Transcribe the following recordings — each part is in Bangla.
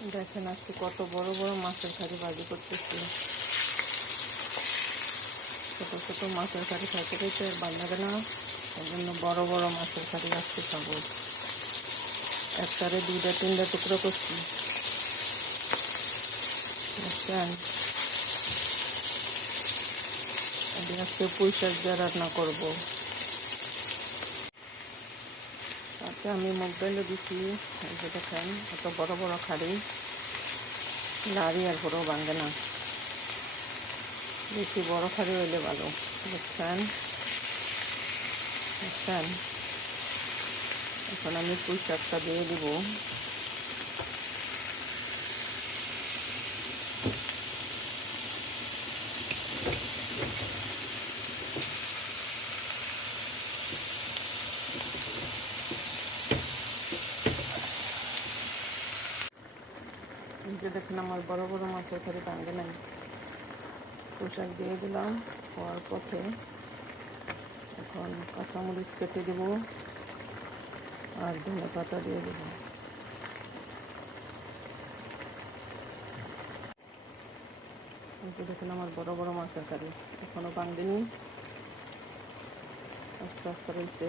দেখেন আজকে কত বড় বড় মাছের কারি ভাজি করতেছি। ছোট ছোট মাছের কারি খাইতে খাইতে ভালো লাগে না, ওই জন্য বড় বড় মাছের কারি আজকে খাবো। একটারে 2-3টা টুকরো করছি। বুঝছেন, আজকে পুঁই শাক দিয়ে রান্না করবো। তাতে আমি মুগ ডালও দিচ্ছি। এই যে দেখেন এত বড় বড় খাড়ি, লাড়ি আর বড় ভাঙে না, বেশি বড় খাড়ি হইলে ভালো। বুঝছেন বুঝছেন এখন আমি পুঁই শাকটা দিয়ে দিব। এই যে দেখেন আমার বড় বড় মাছের কারি ভাঙে নাই। পুঁই শাক দিয়ে দিলাম হওয়ার পথে। এখন কাঁচামরিচ কেটে দেবো আর ধনে পাতা দিয়ে দেবো। এই যে দেখেন আমার বড় বড় মাছের কারি এখনো ভাঙেনি, আস্তে আস্তে রয়েছে।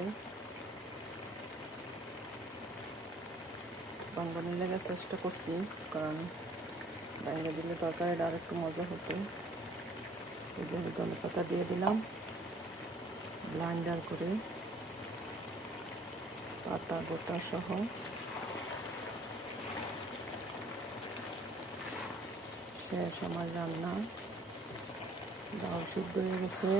ভাঙানোর লেগে চেষ্টা করছি, কারণ ভাঙে দিলে তরকারিটা আর একটু মজা হতো। এই যে আমি ধনে পাতা দিয়ে দিলাম ব্লেন্ডার করে, পাতা গোটা সহ। শেষ আমার রান্না, ডাল সিদ্ধ হয়ে গেছে।